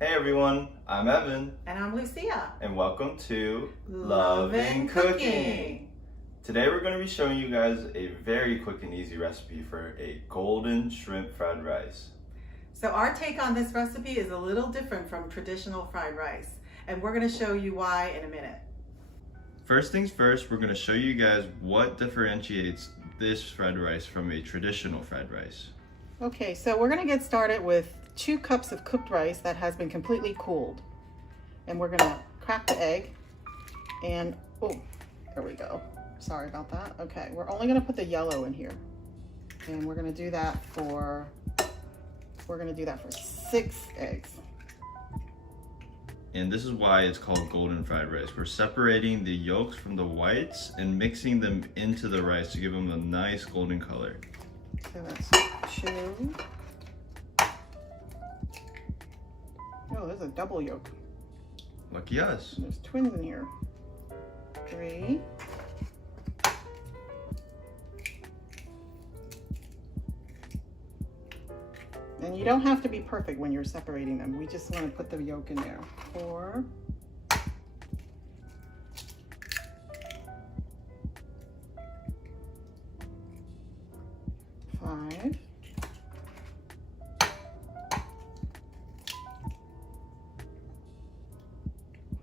Hey everyone, I'm Evan. And I'm Lucia. And welcome to Lovin' Cooking. Today we're going to be showing you guys a very quick and easy recipe for a golden shrimp fried rice. So our take on this recipe is a little different from traditional fried rice. And we're going to show you why in a minute. First things first, we're going to show you guys what differentiates this fried rice from a traditional fried rice. Okay, so we're going to get started with 2 cups of cooked rice that has been completely cooled. And we're going to crack the egg. And, oh, there we go. Sorry about that. Okay, we're only going to put the yellow in here. And we're going to do that for 6 eggs. And this is why it's called golden fried rice. We're separating the yolks from the whites and mixing them into the rice to give them a nice golden color. So that's 2. Oh, there's a double yolk. Lucky us. There's twins in here. 3. And you don't have to be perfect when you're separating them. We just want to put the yolk in there. 4. 5.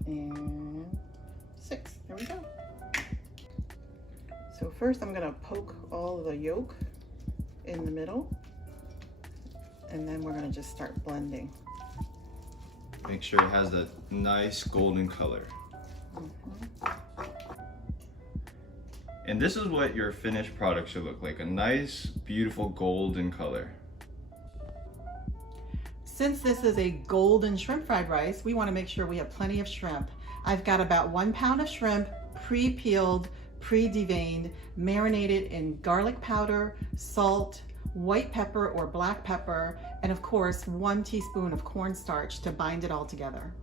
And 6. There we go. So first I'm going to poke all the yolk in the middle. And then we're going to just start blending. Make sure it has that nice golden color. And this is what your finished product should look like. A nice, beautiful golden color. Since this is a golden shrimp fried rice, we want to make sure we have plenty of shrimp. I've got about 1 pound of shrimp, pre-peeled, pre-deveined, marinated in garlic powder, salt, white pepper or black pepper, and of course 1 teaspoon of cornstarch to bind it all together.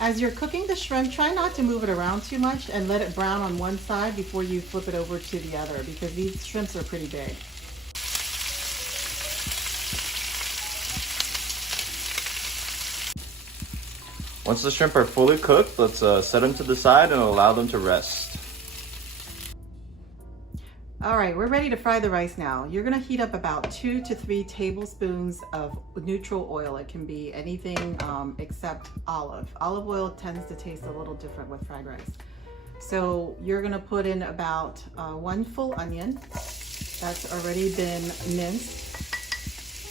As you're cooking the shrimp, try not to move it around too much and let it brown on one side before you flip it over to the other, because these shrimps are pretty big. Once the shrimp are fully cooked, let's set them to the side and allow them to rest. All right, we're ready to fry the rice now. You're gonna heat up about 2 to 3 tablespoons of neutral oil. It can be anything except olive. Olive oil tends to taste a little different with fried rice. So you're gonna put in about 1 full onion that's already been minced.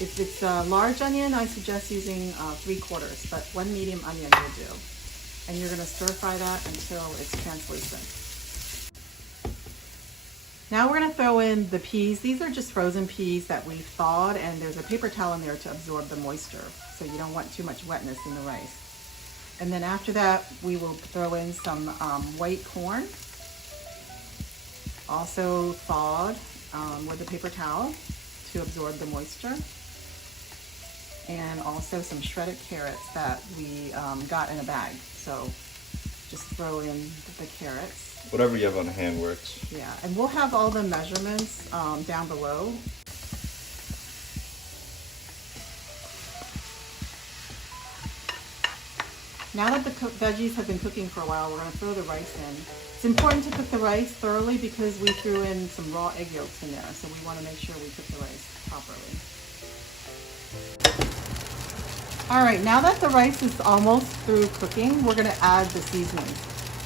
If it's a large onion, I suggest using 3/4, but 1 medium onion will do. And you're gonna stir fry that until it's translucent. Now we're gonna throw in the peas. These are just frozen peas that we've thawed, and there's a paper towel in there to absorb the moisture, so you don't want too much wetness in the rice. And then after that, we will throw in some white corn, also thawed with a paper towel to absorb the moisture. And also some shredded carrots that we got in a bag. So just throw in the carrots. Whatever you have on hand works. Yeah, and we'll have all the measurements down below. Now that the veggies have been cooking for a while, we're going to throw the rice in. It's important to cook the rice thoroughly because we threw in some raw egg yolks in there, so we want to make sure we cook the rice properly. All right, now that the rice is almost through cooking, we're going to add the seasonings.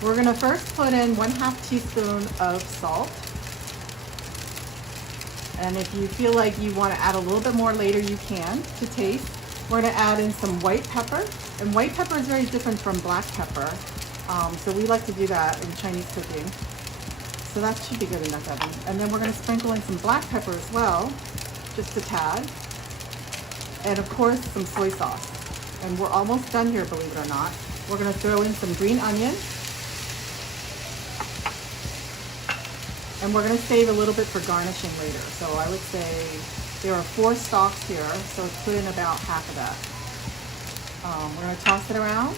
We're going to first put in 1/2 teaspoon of salt. And if you feel like you want to add a little bit more later, you can to taste. We're going to add in some white pepper. And white pepper is very different from black pepper. So we like to do that in Chinese cooking. So that should be good enough, Evan. And then we're going to sprinkle in some black pepper as well, just a tad. And of course, some soy sauce. And we're almost done here, believe it or not. We're going to throw in some green onion. And we're going to save a little bit for garnishing later. So I would say there are 4 stalks here, so put in about half of that. We're going to toss it around.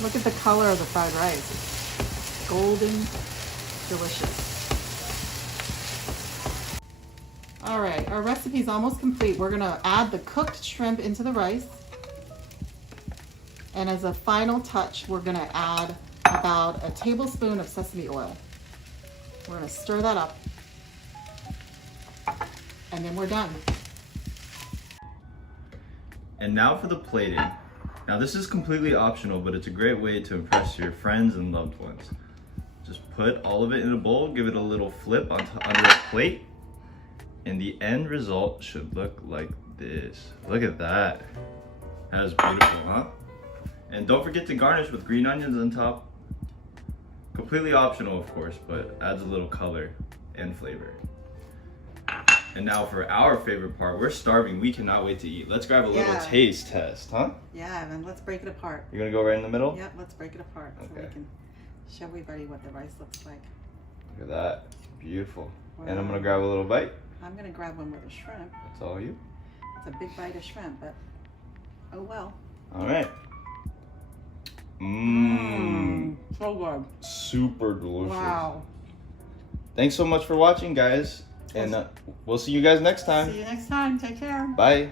Look at the color of the fried rice. It's golden, delicious. All right, our recipe's almost complete. We're gonna add the cooked shrimp into the rice. And as a final touch, we're gonna add about a tablespoon of sesame oil. We're gonna stir that up. And then we're done. And now for the plating. Now this is completely optional, but it's a great way to impress your friends and loved ones. Just put all of it in a bowl, give it a little flip under a plate, and the end result should look like this. Look at that. That is beautiful, huh? And don't forget to garnish with green onions on top. Completely optional, of course, but adds a little color and flavor. And now for our favorite part, we're starving. We cannot wait to eat. Let's grab a little taste test, huh? Yeah, Evan, let's break it apart. You're gonna go right in the middle? Yep, let's break it apart so we can show everybody what the rice looks like. Look at that. Beautiful. Wow. And I'm gonna grab a little bite. I'm gonna grab one with a shrimp. That's all you. It's a big bite of shrimp, but oh well. All right. So good. Super delicious. Wow. Thanks so much for watching, guys. And we'll see you guys next time. See you next time. Take care. Bye.